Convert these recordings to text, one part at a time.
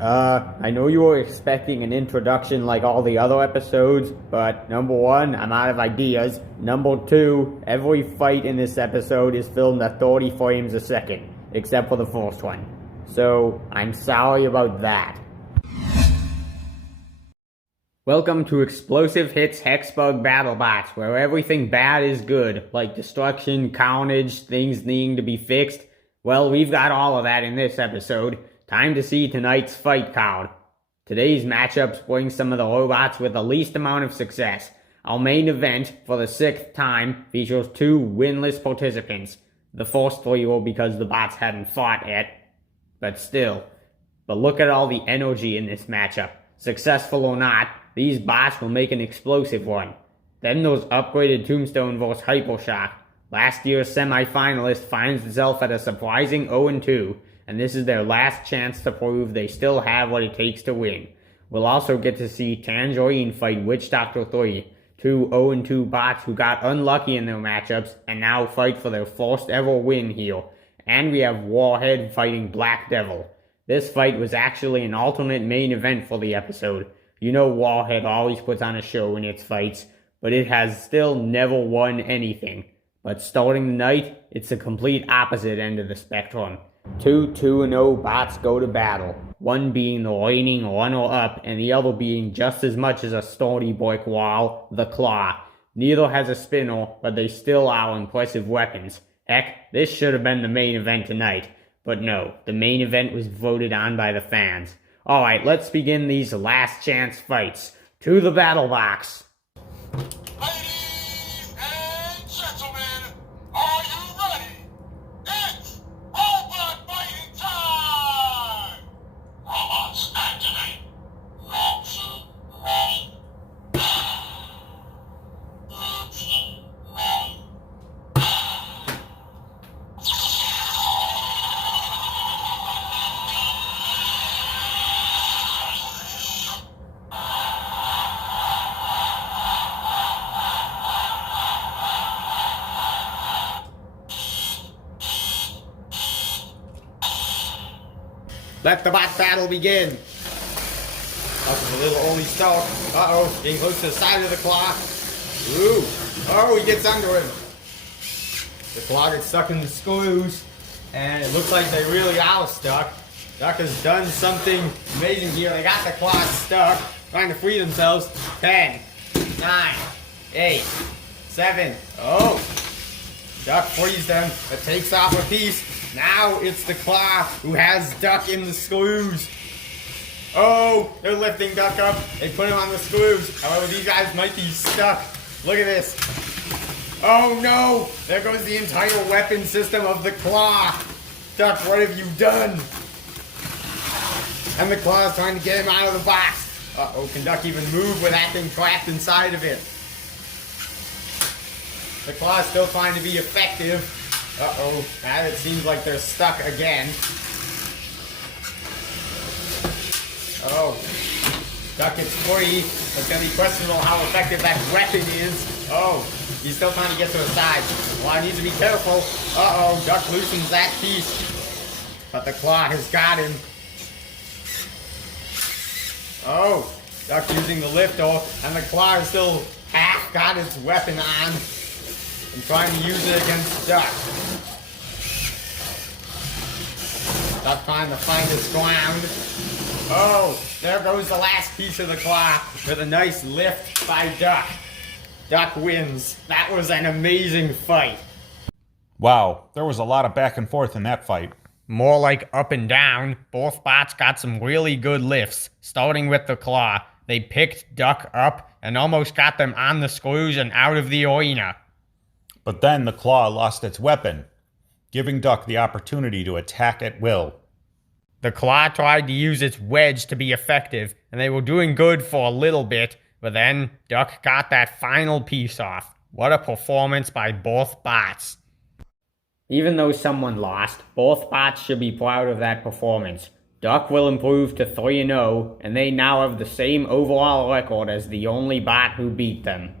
I know you were expecting an introduction like all the other episodes, but number one, I'm out of ideas. Number two, every fight in this episode is filmed at 30 frames a second, except for the first one. So, I'm sorry about that. Welcome to Explosive Hits Hexbug Battlebots, where everything bad is good, like destruction, carnage, things needing to be fixed. Well, we've got all of that in this episode. Time to see tonight's fight card. Today's matchups bring some of the robots with the least amount of success. Our main event, for the 6th time, features 2 winless participants. The first 3 were because the bots hadn't fought yet. But still. But look at all the energy in this matchup. Successful or not, these bots will make an explosive one. Then those upgraded Tombstone vs Hypershock. Last year's semi-finalist finds itself at a surprising 0-2. And this is their last chance to prove they still have what it takes to win. We'll also get to see Tangerine fight Witch Doctor 3, 2 0-2 bots who got unlucky in their matchups and now fight for their first ever win here. And we have Warhead fighting Black Devil. This fight was actually an alternate main event for the episode. You know Warhead always puts on a show in its fights, but it has still never won anything. But starting the night, it's the complete opposite end of the spectrum. 2 2-0 bots go to battle, one being the reigning runner-up and the other being just as much as a sturdy brick wall, the Claw. Neither has a spinner, but they still are impressive weapons. Heck, this should have been the main event tonight. But no, the main event was voted on by the fans. Alright, let's begin these last chance fights. To the battle box! Ladies and gentlemen, are you ready? It's robot fighting time! Robots activate. Launching ready. Launching ready. Let the bot battle begin! That was a little early start. Uh-oh, getting close to the side of the Claw. Ooh! Oh, he gets under him. The Claw gets stuck in the screws, and it looks like they really are stuck. Duck has done something amazing here. They got the Claw stuck, trying to free themselves. 10, 9, 8, 7. Oh! Duck frees them, but takes off a piece. Now it's the Claw who has Duck in the screws. Oh, they're lifting Duck up. They put him on the screws. However, these guys might be stuck. Look at this. Oh no! There goes the entire weapon system of the Claw. Duck, what have you done? And the Claw is trying to get him out of the box. Uh-oh, can Duck even move with that thing trapped inside of it? The Claw is still trying to be effective. Uh-oh, now it seems like they're stuck again. Oh, Duck gets free. It's going to be questionable how effective that weapon is. Oh, he's still trying to get to the side. Well, I need to be careful. Uh-oh, Duck loosens that piece. But the Claw has got him. Oh, Duck using the lifter, and the Claw has still half got its weapon on. I'm trying to use it against Duck. Duck trying to find its ground. Oh, there goes the last piece of the Claw with a nice lift by Duck. Duck wins. That was an amazing fight. Wow, there was a lot of back and forth in that fight. More like up and down. Both bots got some really good lifts, starting with the Claw. They picked Duck up and almost got them on the screws and out of the arena. But then the Claw lost its weapon, giving Duck the opportunity to attack at will. The Claw tried to use its wedge to be effective, and they were doing good for a little bit, but then Duck got that final piece off. What a performance by both bots. Even though someone lost, both bots should be proud of that performance. Duck will improve to 3-0, and they now have the same overall record as the only bot who beat them.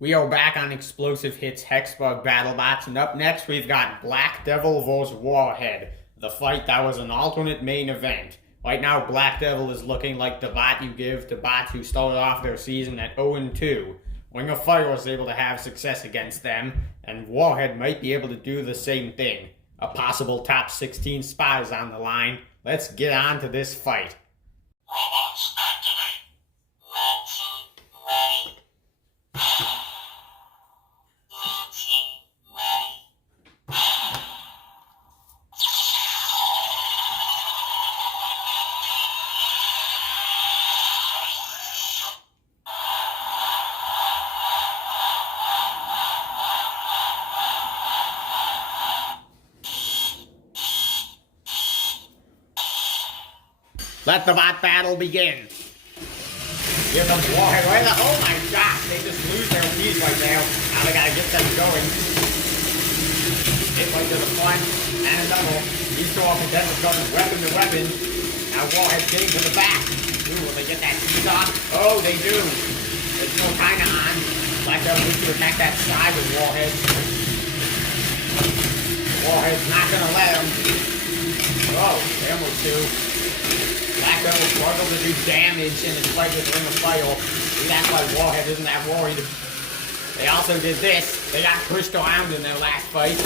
We are back on Explosive Hits Hexbug Battlebots, and up next we've got Black Devil vs. Warhead, the fight that was an alternate main event. Right now, Black Devil is looking like the bot you give to bots who started off their season at 0-2. Ring of Fire was able to have success against them, and Warhead might be able to do the same thing. A possible top 16 spot is on the line. Let's get on to this fight. Robots activate. Ready. Let the bot battle begin. Here comes Warhead right now. Oh my gosh, they just lose their feet right there. Now they gotta get them going. Hit right to the front and a double. These two are contenders going weapon to weapon. Now Warhead's getting to the back. Ooh, will they get that piece off? Oh, they do. It's still kinda on. Black Devil needs to attack that side with Warhead. Warhead's not gonna let him. Oh, they almost do. Black Devil struggled to do damage in his fight with Ring of Fire. And that's why Warhead isn't that worried. They also did this. They got pushed around in their last fight.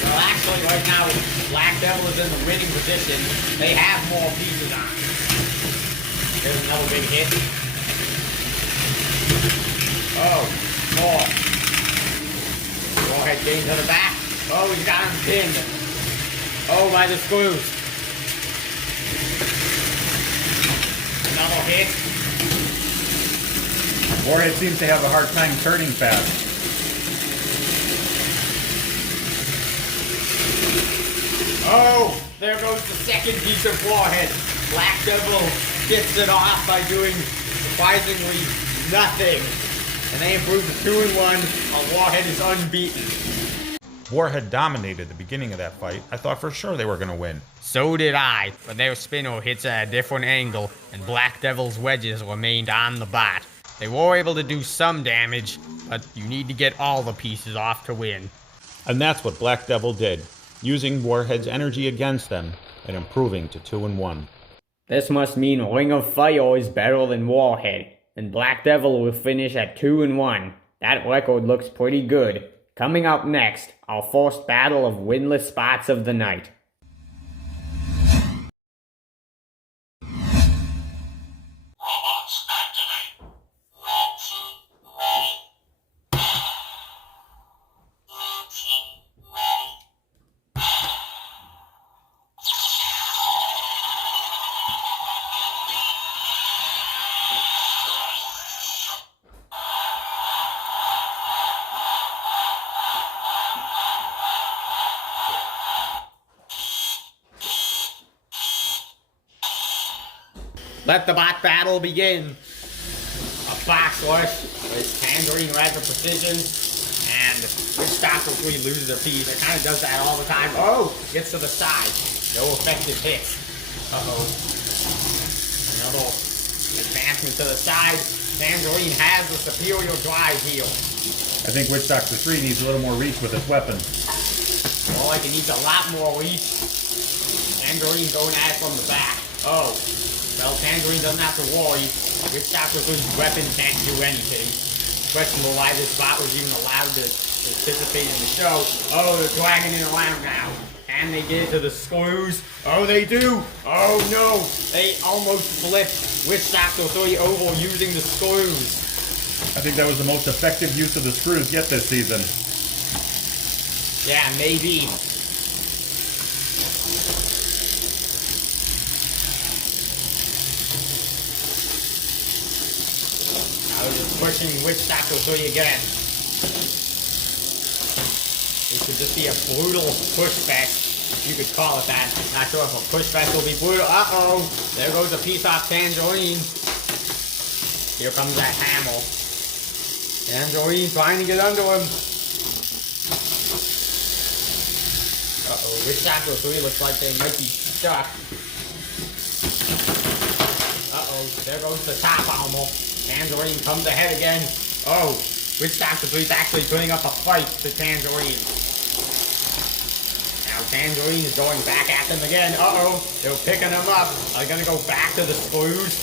Well, actually, right now, Black Devil is in the winning position. They have more pieces on. There's another big hit. Oh, more. Warhead getting to the back. Oh, he's got him pinned. Oh, by the screws. Another hit. Warhead seems to have a hard time turning fast. Oh, there goes the second piece of Warhead. Black Devil gets it off by doing surprisingly nothing. And they improve to 2-1, while Warhead is unbeaten. Warhead dominated the beginning of that fight. I thought for sure they were going to win. So did I, but their spinner hits at a different angle, and Black Devil's wedges remained on the bot. They were able to do some damage, but you need to get all the pieces off to win. And that's what Black Devil did, using Warhead's energy against them and improving to 2-1. This must mean Ring of Fire is better than Warhead, and Black Devil will finish at 2-1. That record looks pretty good. Coming up next, our first battle of winless spots of the night. Robots activate. Ready. Let the bot battle begin. A box rush with Tangerine right for precision, and which Doctor 3 loses a piece. It kind of does that all the time. Oh, gets to the side. No effective hits. Uh-oh. Another advancement to the side. Tangerine has the superior drive heal. I think Witch Doctor 3 needs a little more reach with his weapon. More like it needs a lot more reach. Tangerine going at it from the back. Oh. Well, Tangerine doesn't have to worry. Witch Doctor 3's weapon can't do anything. Questionable why this bot was even allowed to participate in the show. Oh, they're dragging it around now. Can they get it to the screws? Oh, they do! Oh no! They almost flipped Witch Doctor 3 over using the screws. I think that was the most effective use of the screws yet this season. Yeah, maybe. I was just pushing Witch Doctor 3 again. It should just be a brutal push fest, if you could call it that. Not sure if a push fest will be brutal. Uh-oh! There goes a piece off Tangerine. Here comes that hammer. Tangerine trying to get under him. Uh-oh, Witch Doctor 3 looks like they might be stuck. Uh-oh. Uh-oh, there goes the top armor. Tangerine comes ahead again. Oh, Witch Doctor 3's actually putting up a fight to Tangerine. Now Tangerine is going back at them again. Uh-oh, they're picking them up. Are they gonna go back to the screws?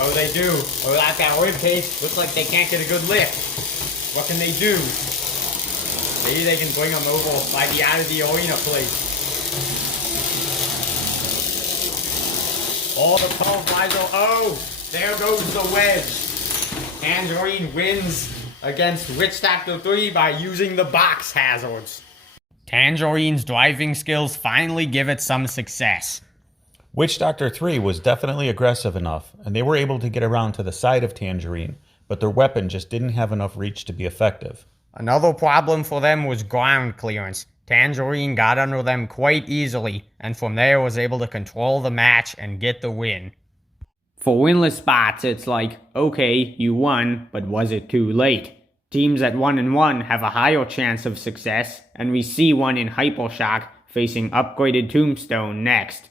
Oh, they do. Oh, that's that rib cage. Looks like they can't get a good lift. What can they do? Maybe they can bring them over by the out of the arena plate. All the pole flies are. Oh, there goes the wedge. Tangerine wins against Witch Doctor 3 by using the box hazards. Tangerine's driving skills finally give it some success. Witch Doctor 3 was definitely aggressive enough, and they were able to get around to the side of Tangerine, but their weapon just didn't have enough reach to be effective. Another problem for them was ground clearance. Tangerine got under them quite easily, and from there was able to control the match and get the win. For winless spots, it's like, okay, you won, but was it too late? Teams at 1-1 have a higher chance of success, and we see one in Hypershock facing upgraded Tombstone next.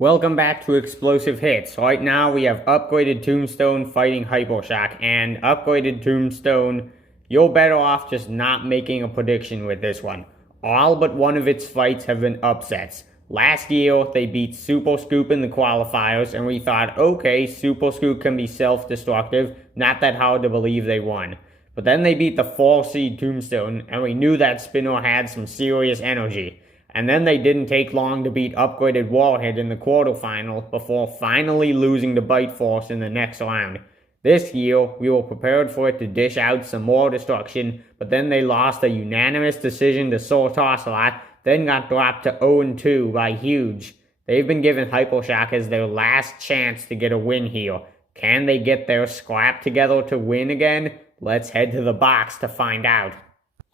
Welcome back to Explosive Hits. Right now we have upgraded Tombstone fighting Hypershock, and upgraded Tombstone, you're better off just not making a prediction with this one. All but one of its fights have been upsets. Last year, they beat Super Scoop in the qualifiers, and we thought, okay, Super Scoop can be self-destructive, not that hard to believe they won. But then they beat the 4-seed Tombstone, and we knew that Spinner had some serious energy. And then they didn't take long to beat upgraded Warhead in the quarterfinal before finally losing to Bite Force in the next round. This year, we were prepared for it to dish out some more destruction, but then they lost a unanimous decision to Sword Ocelot, then got dropped to 0-2 by Huge. They've been given Hypershock as their last chance to get a win here. Can they get their scrap together to win again? Let's head to the box to find out.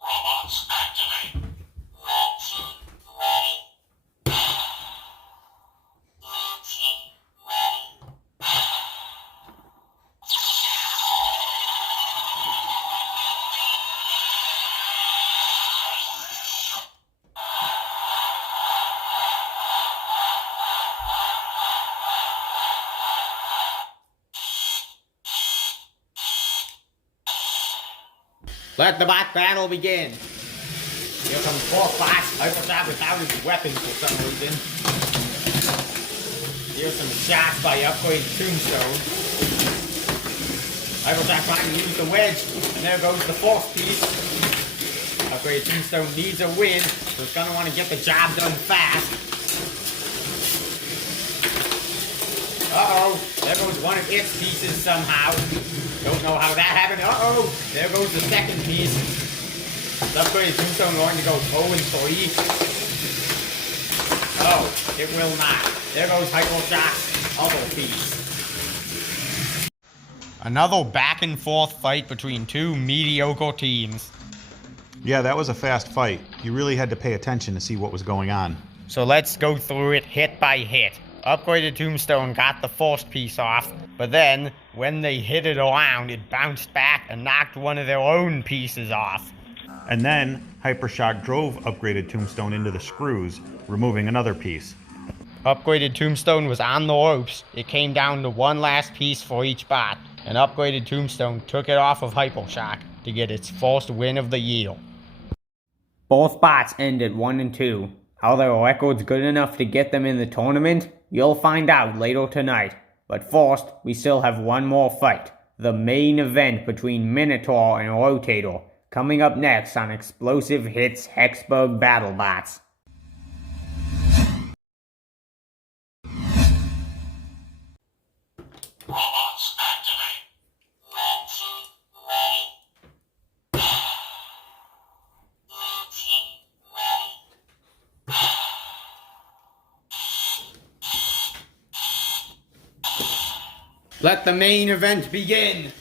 Robots activate. Let the bot battle begin. Here comes 4 bots. Hypershock without his weapons for some reason. Here's some shots by upgraded Tombstone. Hypershock trying to use the wedge, and there goes the 4th piece. Upgraded Tombstone needs a win, so it's gonna want to get the job done fast. Uh-oh, there goes one of its pieces somehow. Don't know how that happened. Uh-oh, there goes the 2nd piece. The upgraded Tombstone going to go 0-3. Oh, it will not. There goes Hypershock's other piece. Another back and forth fight between two mediocre teams. Yeah, that was a fast fight. You really had to pay attention to see what was going on. So let's go through it hit by hit. Upgraded Tombstone got the first piece off, but then, when they hit it around, it bounced back and knocked one of their own pieces off. And then, Hypershock drove upgraded Tombstone into the screws, removing another piece. Upgraded Tombstone was on the ropes. It came down to one last piece for each bot, and upgraded Tombstone took it off of Hypershock to get its first win of the year. Both bots ended 1-2. Are their records good enough to get them in the tournament? You'll find out later tonight. But first, we still have one more fight. The main event between Minotaur and Rotator. Coming up next on Explosive Hits Hexbug Battlebots. Robots activate. Let the main event begin.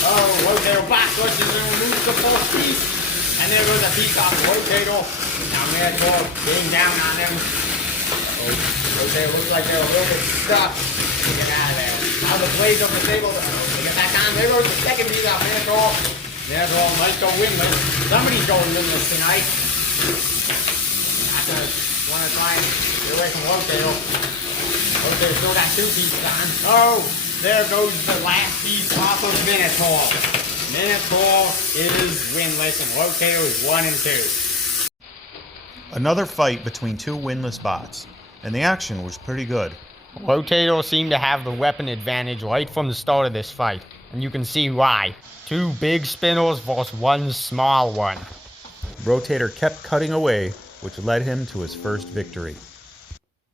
Oh, Rotator box rushes and removes the first piece. And there goes a piece off Rotator. Now Minotaur getting down on them. Oh, Rotator looks like they're a little bit stuck. Get out of there. Now the blades on the table. They get back on. There goes the 2nd piece off Minotaur. Minotaur might go winless. Somebody's going winless tonight. Want to try and get away from Rotator. Rotator still got 2 pieces on. Oh, there goes the last piece off of Minotaur. Minotaur is winless and Rotator is 1 and 2. Another fight between 2 winless bots, and the action was pretty good. Rotator seemed to have the weapon advantage right from the start of this fight, and you can see why. 2 big spinners versus 1 small one. Rotator kept cutting away, which led him to his first victory.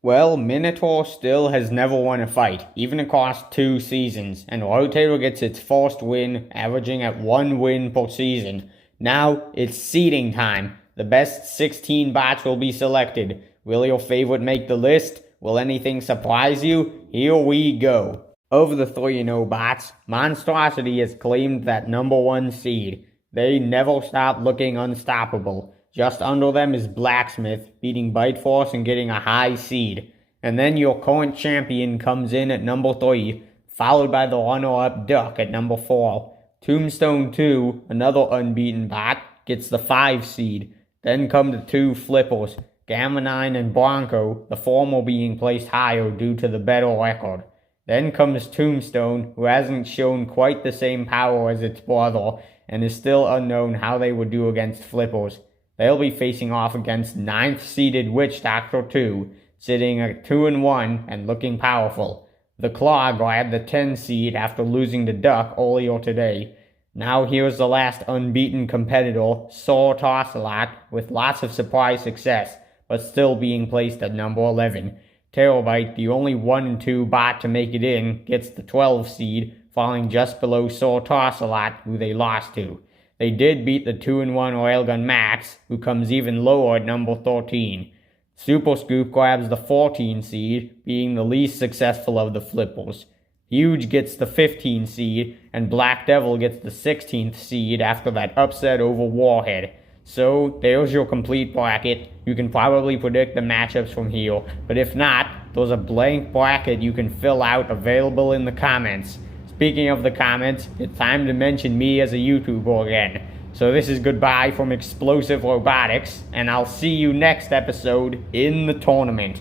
Well, Minotaur still has never won a fight, even across 2 seasons, and Rotator gets its first win, averaging at 1 win per season. Now, it's seeding time. The best 16 bots will be selected. Will your favorite make the list? Will anything surprise you? Here we go. Of the 3-0 bots, Monstrosity has claimed that number 1 seed. They never stop looking unstoppable. Just under them is Blacksmith, beating Bite Force and getting a high seed. And then your current champion comes in at number 3, followed by the runner-up Duck at number 4. Tombstone 2, another unbeaten bot, gets the 5 seed. Then come the 2 flippers, Gamma 9 and Bronco, the former being placed higher due to the better record. Then comes Tombstone, who hasn't shown quite the same power as its brother, and is still unknown how they would do against flippers. They'll be facing off against 9th-seeded Witch Doctor 2, sitting at 2-1 and looking powerful. The Claw grabbed the 10 seed after losing to Duck earlier today. Now here's the last unbeaten competitor, Soar Tossalot, with lots of surprise success, but still being placed at number 11. Terabyte, the only 1 and 2 bot to make it in, gets the 12 seed, falling just below Soar Tossalot, who they lost to. They did beat the 2-1 Railgun Max, who comes even lower at number 13. Super Scoop grabs the 14 seed, being the least successful of the flippers. Huge gets the 15 seed, and Black Devil gets the 16th seed after that upset over Warhead. So, there's your complete bracket. You can probably predict the matchups from here, but if not, there's a blank bracket you can fill out available in the comments. Speaking of the comments, it's time to mention me as a YouTuber again. So this is goodbye from Explosive Robotics, and I'll see you next episode in the tournament.